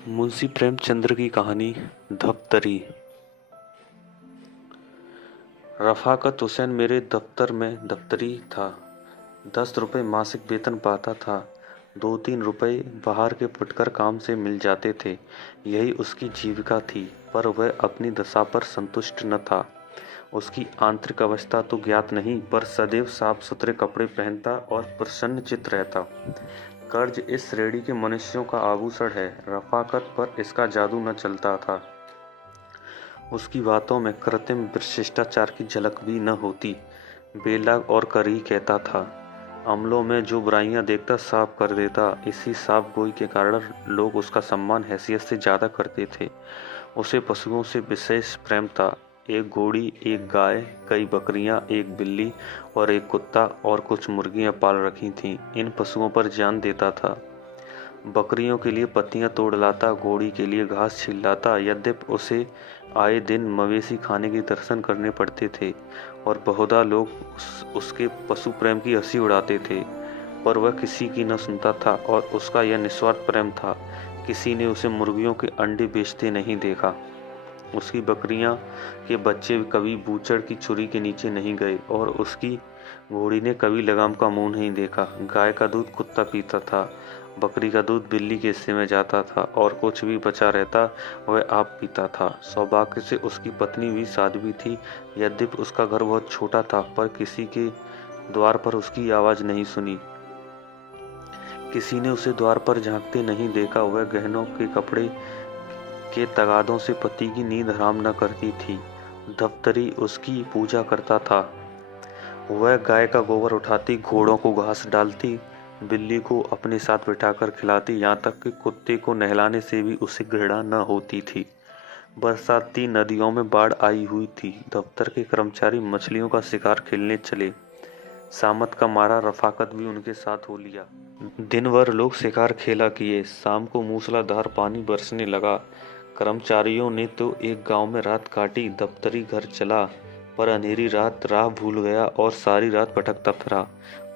मुंशी प्रेमचंद्र की कहानी धप्तरी। रफ़ाकत हुसैन मेरे दफ्तर में दफ्तरी था। 10 रुपये मासिक वेतन पाता था। 2-3 रुपये बाहर के फुटकर काम से मिल जाते थे। यही उसकी जीविका थी, पर वह अपनी दशा पर संतुष्ट न था। उसकी आंतरिक अवस्था तो ज्ञात नहीं, पर सदैव साफ सुथरे कपड़े पहनता और प्रसन्नचित्त रहता। कर्ज इस श्रेणी के मनुष्यों का आभूषण है। रफ़ाकत पर इसका जादू न चलता था। उसकी बातों में कृत्रिम शिष्टाचार की झलक भी न होती। बेलग और करी कहता था। अमलों में जो बुराइयां देखता साफ कर देता। इसी साफ गोई के कारण लोग उसका सम्मान हैसियत से ज़्यादा करते थे। उसे पशुओं से विशेष प्रेम था। एक घोड़ी, एक गाय, कई बकरियां, एक बिल्ली और एक कुत्ता और कुछ मुर्गियां पाल रखी थीं। इन पशुओं पर जान देता था। बकरियों के लिए पत्तियां तोड़ लाता, घोड़ी के लिए घास छील लाता। यद्यपि उसे आए दिन मवेशी खाने के दर्शन करने पड़ते थे और बहुधा लोग उसके पशु प्रेम की हंसी उड़ाते थे, पर वह किसी की न सुनता था और उसका यह निस्वार्थ प्रेम था। किसी ने उसे मुर्गियों के अंडे बेचते नहीं देखा। उसकी बकरियां के बच्चे कभी बूचड़ की छुरी के नीचे नहीं गए और उसकी घोड़ी ने कभी लगाम का मुंह नहीं देखा। गाय का दूध कुत्ता पीता था, बकरी का दूध बिल्ली के हिस्से में जाता था और कुछ भी बचा रहता वह आप पीता था। सौभाग्य से उसकी पत्नी भी साध्वी थी। यद्यपि उसका घर बहुत छोटा था, पर किसी के द्वार पर उसकी आवाज नहीं सुनी। किसी ने उसे द्वार पर झांकते नहीं देखा। वह गहनों के कपड़े के तगादों से पति की नींद हराम न करती थी। दफ्तरी उसकी पूजा करता था। वह गाय का गोबर उठाती, घोड़ों को घास डालती, बिल्ली को अपने साथ बिठाकर खिलाती, यहाँ तक कि कुत्ते को नहलाने से भी उसे घृणा न होती थी। बरसाती नदियों में बाढ़ आई हुई थी। दफ्तर के कर्मचारी मछलियों का शिकार खेलने चले। सामत का मारा रफ़ाकत भी उनके साथ हो लिया। दिन भर लोग शिकार खेला किए। शाम को मूसलाधार पानी बरसने लगा। कर्मचारियों ने तो एक गांव में रात काटी। दफ्तरी घर चला, पर अंधेरी रात राह भूल गया और सारी रात भटकता फिरा।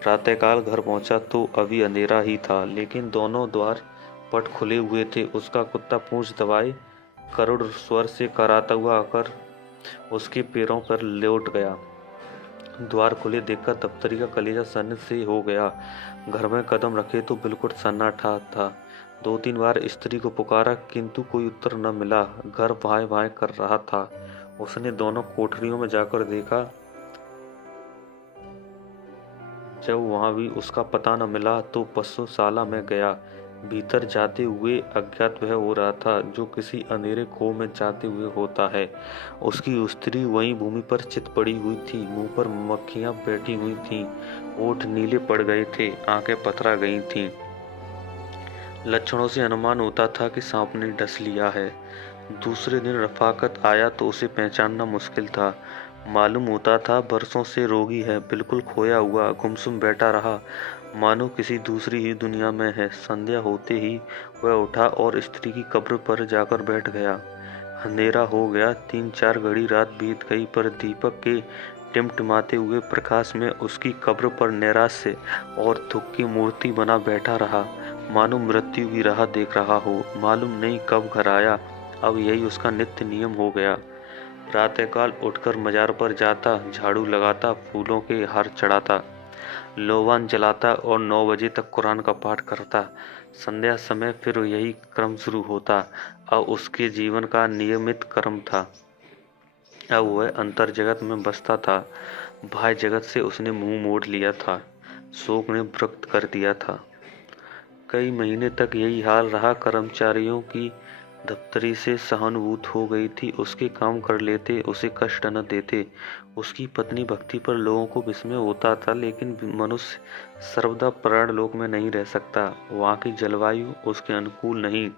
प्रातःकाल घर पहुंचा तो अभी अंधेरा ही था, लेकिन दोनों द्वार पट खुले हुए थे। उसका कुत्ता पूंछ दबाए करुण स्वर से कराता हुआ आकर उसके पैरों पर लौट गया। द्वार खुले देखकर दफ्तरी का कलेजा सन्न से हो गया। घर में कदम रखे तो बिल्कुल सन्नाटा था। 2-3 बार स्त्री को पुकारा, किंतु कोई उत्तर न मिला। घर भाए भाए कर रहा था। उसने दोनों कोठरियों में जाकर देखा। जब वहां भी उसका पता न मिला तो पशुशाला में गया। भीतर जाते हुए अज्ञात वह हो रहा था जो किसी अंधेरे खो में जाते हुए होता है। उसकी स्त्री वहीं भूमि पर चित पड़ी हुई थी। मुंह पर मक्खियां बैठी हुई थीं, ओठ नीले पड़ गए थे, आंखें पथरा गई थीं। लक्षणों से अनुमान होता था कि सांप ने डस लिया है। दूसरे दिन रफ़ाकत आया तो उसे पहचानना मुश्किल था। मालूम होता था बरसों से रोगी है, बिल्कुल खोया हुआ, गुमसुम बैठा रहा, मानो किसी दूसरी ही दुनिया में है। संध्या होते ही वह उठा और स्त्री की कब्र पर जाकर बैठ गया। अंधेरा हो गया। 3-4 घड़ी रात बीत गई, पर दीपक के टिमटिमाते हुए प्रकाश में उसकी कब्र पर नैराश्य और दुख की मूर्ति बना बैठा रहा, मानो मृत्यु की राह देख रहा हो। मालूम नहीं कब घर आया। अब यही उसका नित्य नियम हो गया। प्रातःकाल उठकर मजार पर जाता, झाड़ू लगाता, फूलों के हार चढ़ाता, लोबान जलाता और 9 बजे तक कुरान का पाठ करता। संध्या समय फिर यही क्रम शुरू होता। अब उसके जीवन का नियमित क्रम था। अब वह अंतर जगत में बसता था। बाह्य जगत से उसने मुंह मोड़ लिया था। शोक ने विरक्त कर दिया था। कई महीने तक यही हाल रहा। कर्मचारियों की दफ्तरी से सहानुभूति हो गई थी। उसके काम कर लेते, उसे कष्ट न देते। उसकी पत्नी भक्ति पर लोगों को विस्मय होता था, लेकिन मनुष्य सर्वदा प्राणलोक में नहीं रह सकता। वहाँ की जलवायु उसके अनुकूल नहीं।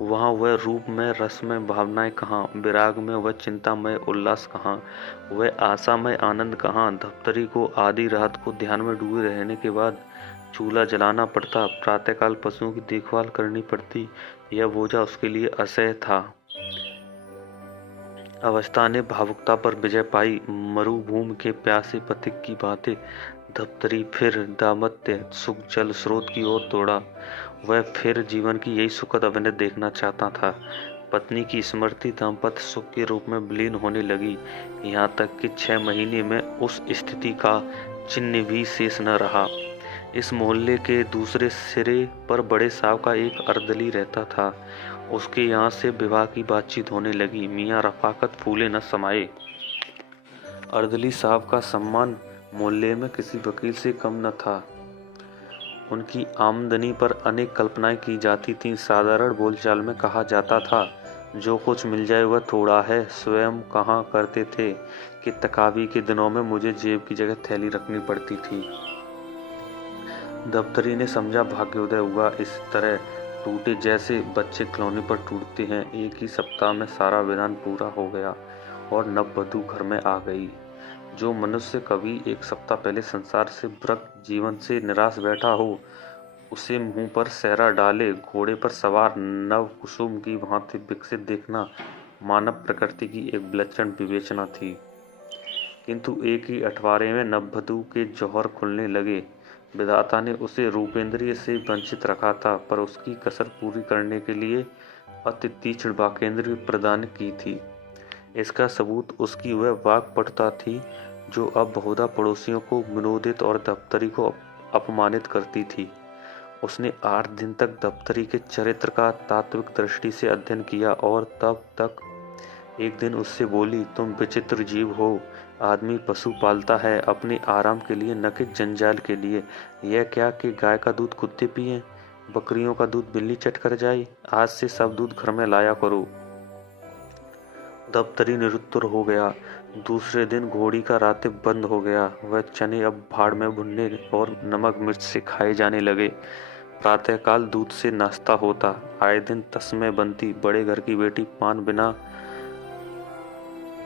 वहाँ वह रूप में, रस में भावनाएं कहाँ, विराग में वह चिंता में उल्लास कहाँ, वह आशा में आनंद कहाँ। दफ्तरी को आधी रात को ध्यान में डूबे रहने के बाद चूल्हा जलाना पड़ता, प्रातःकाल पशुओं की देखभाल करनी पड़ती। यह बोझा उसके लिए असह्य था। अवस्था ने भावुकता पर विजय पाई। मरुभूमि के प्यासे पथिक की भांति धप्तरी फिर दाम्पत्य सुख जल स्रोत की ओर दौड़ा। वह फिर जीवन की यही सुखद अभिनय देखना चाहता था। पत्नी की स्मृति दाम्पत्य सुख के रूप में विलीन होने लगी, यहाँ तक कि 6 महीने में उस स्थिति का चिन्ह भी शेष न रहा। इस मोहल्ले के दूसरे सिरे पर बड़े साहब का एक अर्दली रहता था। उसके यहाँ से विवाह की बातचीत होने लगी। मियाँ रफाकत फूले न समाये। अर्दली साहब का सम्मान मोहल्ले में किसी वकील से कम न था। उनकी आमदनी पर अनेक कल्पनाएं की जाती थीं। साधारण बोलचाल में कहा जाता था, जो कुछ मिल जाए वह थोड़ा है। स्वयं कहा करते थे कि तकावी के दिनों में मुझे जेब की जगह थैली रखनी पड़ती थी। दफ्तरी ने समझा भाग्योदय हुआ। इस तरह टूटे जैसे बच्चे खिलौने पर टूटते हैं। एक ही सप्ताह में सारा विधान पूरा हो गया और नववधू घर में आ गई। जो मनुष्य कभी एक सप्ताह पहले संसार से विरक्त जीवन से निराश बैठा हो, उसे मुंह पर सेहरा डाले घोड़े पर सवार नव कुसुम की भांति विकसित देखना मानव प्रकृति की एक विलक्षण विवेचना थी। किंतु एक ही अठवारे में नववधू के जौहर खुलने लगे। विधाता ने उसे रूपेंद्रिय से वंचित रखा था, पर उसकी कसर पूरी करने के लिए अति तीक्ष्ण वाकेंद्रिय प्रदान की थी। इसका सबूत उसकी वह वाक्पटुता थी, जो अब बहुधा पड़ोसियों को विनोदित और दफ्तरी को अपमानित करती थी। उसने 8 दिन तक दफ्तरी के चरित्र का तात्विक दृष्टि से अध्ययन किया और तब तक एक दिन उससे बोली, तुम विचित्र जीव हो। आदमी पशु पालता है अपने आराम के लिए, न कि जंजाल के लिए। यह क्या कि गाय का दूध कुत्ते पिए, बकरियों का दूध बिल्ली चट कर जाए। आज से सब दूध घर में लाया करो। दफ्तरी निरुत्तर हो गया। दूसरे दिन घोड़ी का रात्रि बंद हो गया। वह चने अब भाड़ में भुनने और नमक मिर्च से खाए जाने लगे। प्रातःकाल दूध से नाश्ता होता। आए दिन तस्में बनती। बड़े घर की बेटी पान बिना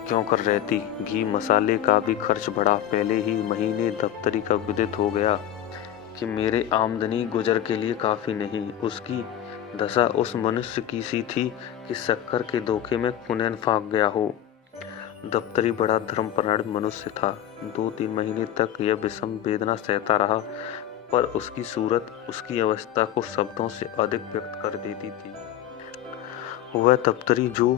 क्यों कर रहती। घी मसाले का भी खर्च बढ़ा। पहले ही महीने दफ्तरी का विदित हो गया कि मेरे आमदनी गुजर के लिए काफी नहीं। उसकी दशा उस मनुष्य की सी थी कि शक्कर के धोखे में कुनैन फाँक गया हो। दफ्तरी बड़ा धर्मपरायण मनुष्य था। 2-3 महीने तक यह विषम वेदना सहता रहा, पर उसकी सूरत उसकी अवस्था को शब्दों से अधिक व्यक्त कर देती थी। वह दफ्तरी जो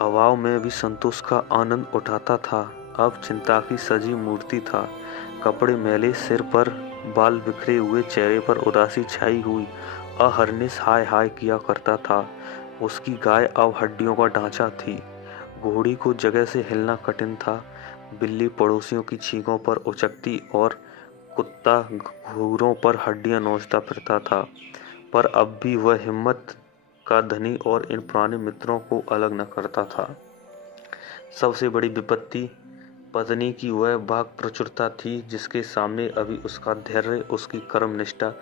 अभाव में भी संतोष का आनंद उठाता था, अब चिंता की सजी मूर्ति था। कपड़े मैले सिर पर, बाल बिखरे हुए, चेहरे पर उदासी छाई हुई, अहर्निश हाय हाय किया करता था। उसकी गाय अब हड्डियों का ढांचा थी। घोड़ी को जगह से हिलना कठिन था। बिल्ली पड़ोसियों की छींकों पर उचकती और कुत्ता घूरों पर हड्डियां नोचता फिरता था। पर अब भी वह हिम्मत का धनी और इन पुराने मित्रों को अलग न करता था। सबसे बड़ी विपत्ति पत्नी की वह भाग प्रचुरता थी, जिसके सामने अभी उसका धैर्य, उसकी कर्मनिष्ठा,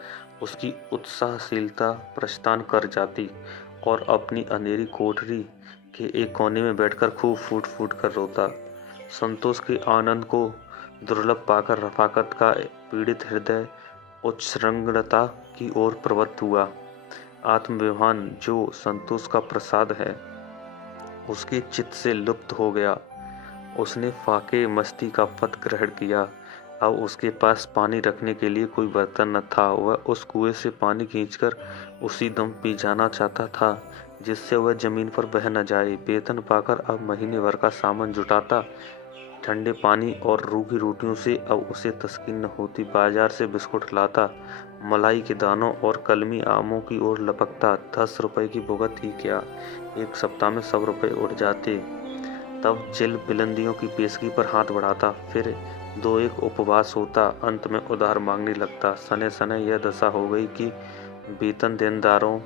उसकी उत्साहशीलता प्रस्थान कर जाती और अपनी अंधेरी कोठरी के एक कोने में बैठकर खूब फूट फूट कर रोता। संतोष के आनंद को दुर्लभ पाकर रफाकत का पीड़ित हृदय उच्छृंखलता की ओर प्रवृत्त हुआ। आत्मविभान जो संतोष का प्रसाद है, उसके चित्त से लुप्त हो गया। उसने फाके मस्ती का पथ ग्रहण किया। अब उसके पास पानी रखने के लिए कोई बर्तन न था। वह उस कुएं से पानी खींचकर उसी दम पी जाना चाहता था, जिससे वह जमीन पर बह न जाए। वेतन पाकर अब महीने भर का सामान जुटाता। ठंडे पानी और रूखी रोटियों से अब उसे तस्कीन न होती। बाजार से बिस्कुट लाता, मलाई के दानों और कलमी आमों की ओर लपकता। 10 रुपए की भुगत ही क्या, एक सप्ताह में 100 रुपए उड़ जाते। तब चिल बिलंदियों की पेशगी पर हाथ बढ़ाता, फिर 2-1 उपवास होता, अंत में उधार मांगने लगता। सने सने यह दशा हो गई कि वेतन देनदारों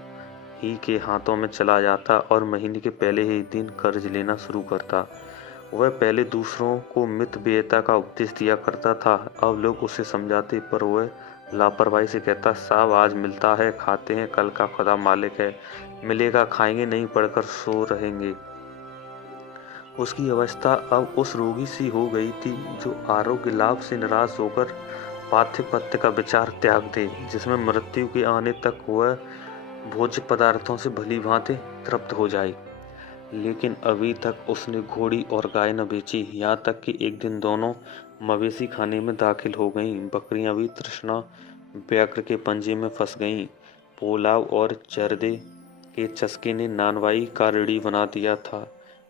ही के हाथों में चला जाता और महीने के पहले ही दिन कर्ज लेना शुरू करता। वह पहले दूसरों को मितव्ययिता का उपदेश दिया करता था। अब लोग उसे समझाते, पर वह लापरवाही से कहता, साहब आज मिलता है खाते हैं, कल का खुदा मालिक है, मिलेगा खाएंगे, नहीं पढ़कर सो रहेंगे। उसकी अवस्था अब उस रोगी सी हो गई थी जो आरोग्य लाभ से निराश होकर पाथ्य पथ्य का विचार त्याग दे, जिसमें मृत्यु के आने तक वह भोज्य पदार्थों से भली भांति तृप्त हो जाए। लेकिन अभी तक उसने घोड़ी और गाय न बेची। यहाँ तक कि एक दिन दोनों मवेशी खाने में दाखिल हो गईं। बकरियां भी तृष्णा व्याघ्र के पंजे में फंस गईं। पोलाव और जर्दे के चस्के ने नानवाई का ऋणी बना दिया था।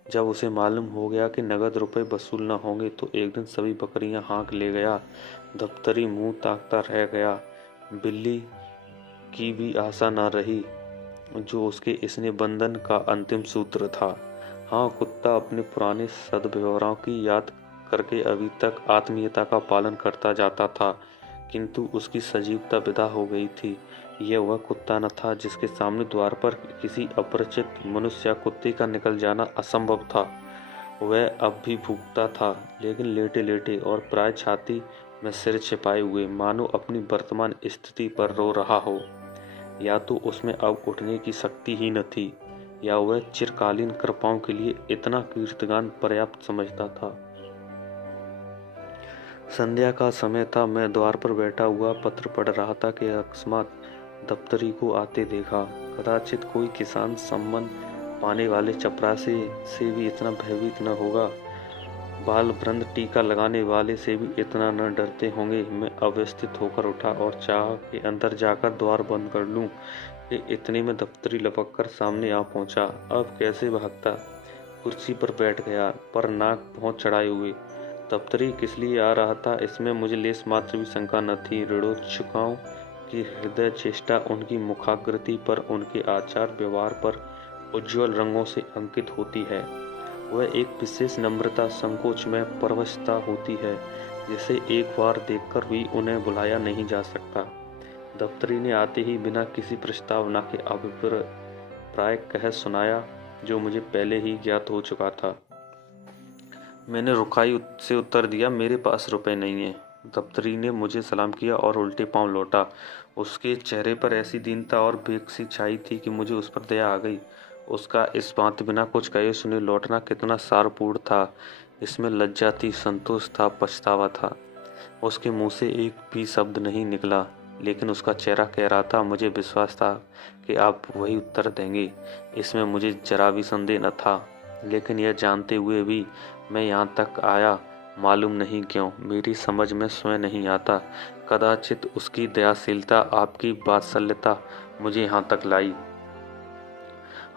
जब उसे मालूम हो गया कि नगद रुपए वसूल न होंगे तो एक दिन सभी बकरियां हाँक ले गया। दफ्तरी मुंह ताकता रह गया। बिल्ली की भी आशा न रही, जो उसके इसने बंधन का अंतिम सूत्र था। हाँ, कुत्ता अपने पुराने सद्व्यवहारों की याद करके अभी तक आत्मीयता का पालन करता जाता था, किंतु उसकी सजीवता विदा हो गई थी। यह वह कुत्ता न था जिसके सामने द्वार पर किसी अपरिचित मनुष्य या कुत्ते का निकल जाना असंभव था। वह अब भी भूखता था, लेकिन लेटे लेटे और प्राय छाती में सिर छिपाए हुए, मानो अपनी वर्तमान स्थिति पर रो रहा हो। या तो उसमें अब उठने की शक्ति ही न थी, या वह चिरकालीन कृपाओं के लिए इतना कीर्तगान पर्याप्त समझता था। संध्या का समय था। मैं द्वार पर बैठा हुआ पत्र पढ़ रहा था कि अकस्मात दफ्तरी को आते देखा। कदाचित कोई किसान सम्मान पाने वाले चपरासी से भी इतना भयभीत न होगा, बाल वृंद टीका लगाने वाले से भी इतना न डरते होंगे। मैं अव्यवस्थित होकर उठा और चाह के अंदर जाकर द्वार बंद कर लूं कि इतने में दफ्तरी लपक कर सामने आ पहुंचा। अब कैसे भागता। कुर्सी पर बैठ गया, पर नाक पहुंच चढ़ाए हुए। दफ्तरी किस लिए आ रहा था, इसमें मुझे लेस मात्र भी शंका न थी। ऋणोत्सुकों की हृदय चेष्टा उनकी मुखाकृति पर, उनके आचार व्यवहार पर उज्ज्वल रंगों से अंकित होती है। वह एक विशेष नम्रता, संकोच में परवशता होती है, जिसे एक बार देखकर भी उन्हें भुलाया नहीं जा सकता। दफ्तरी ने आते ही बिना किसी प्रस्तावना के अभिप्राय कह सुनाया, जो मुझे पहले ही ज्ञात हो चुका था। मैंने रुखाई से उत्तर दिया, मेरे पास रुपए नहीं है। दफ्तरी ने मुझे सलाम किया और उल्टे पांव लौटा। उसके चेहरे पर ऐसी दीनता और बेकसी छाई थी कि मुझे उस पर दया आ गई। उसका इस बात बिना कुछ कहे सुने लौटना कितना सारपूर्ण था। इसमें लज्जा थी, संतोष था, पछतावा था। उसके मुंह से एक भी शब्द नहीं निकला, लेकिन उसका चेहरा कह रहा था। मुझे विश्वास था कि आप वही उत्तर देंगे। इसमें मुझे जरा भी संदेह न था, लेकिन यह जानते हुए भी मैं यहाँ तक आया, मालूम नहीं क्यों। मेरी समझ में स्वयं नहीं आता। कदाचित उसकी दयाशीलता, आपकी वात्सल्यता मुझे यहाँ तक लाई।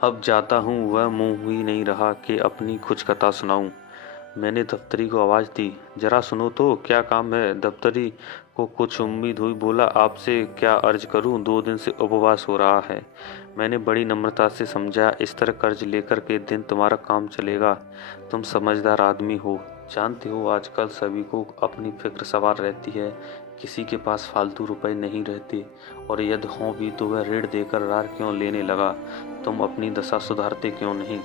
अब जाता हूँ, वह मुंह ही नहीं रहा कि अपनी कुछ कथा सुनाऊं। मैंने दफ्तरी को आवाज़ दी, जरा सुनो तो, क्या काम है। दफ्तरी को कुछ उम्मीद हुई, बोला, आपसे क्या अर्ज करूं, 2 दिन से उपवास हो रहा है। मैंने बड़ी नम्रता से समझाया, इस तरह कर्ज लेकर के दिन तुम्हारा काम चलेगा। तुम समझदार आदमी हो, जानते हो आजकल सभी को अपनी फिक्र सवार रहती है, किसी के पास फालतू रुपए नहीं रहते, और यदि हों भी तो वह ऋण देकर रार क्यों लेने लगा। तुम अपनी दशा सुधारते क्यों नहीं।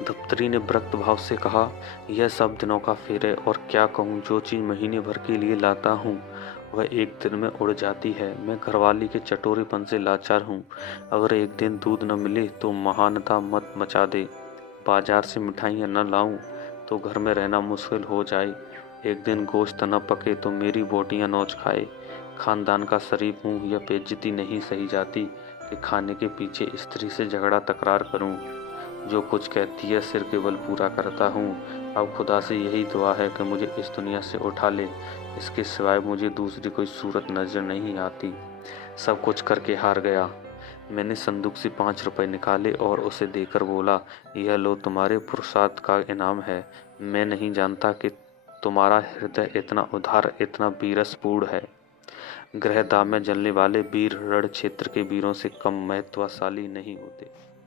दफ्तरी ने विरक्त भाव से कहा, यह सब दिनों का फेर है, और क्या कहूँ, जो चीज़ महीने भर के लिए लाता हूँ वह एक दिन में उड़ जाती है। मैं घरवाली के चटोरेपन से लाचार हूँ। अगर एक दिन दूध न मिले तो महानता मत मचा दे। बाजार से मिठाइयाँ न लाऊं तो घर में रहना मुश्किल हो जाए। एक दिन गोश्त न पके तो मेरी बोटियाँ नोच खाए। खानदान का शरीफ हूँ, यह बेइज्जती नहीं सही जाती कि खाने के पीछे स्त्री से झगड़ा तकरार करूँ। जो कुछ कहती है सिर के बल पूरा करता हूँ। अब खुदा से यही दुआ है कि मुझे इस दुनिया से उठा ले। इसके सिवाय मुझे दूसरी कोई सूरत नजर नहीं आती। सब कुछ करके हार गया। मैंने संदूक से 5 रुपए निकाले और उसे देकर बोला, यह लो, तुम्हारे पुरुषार्थ का इनाम है। मैं नहीं जानता कि तुम्हारा हृदय इतना उदार, इतना वीरसपूर्ण है। गृहदाह में जलने वाले वीर रण क्षेत्र के वीरों से कम महत्वशाली नहीं होते।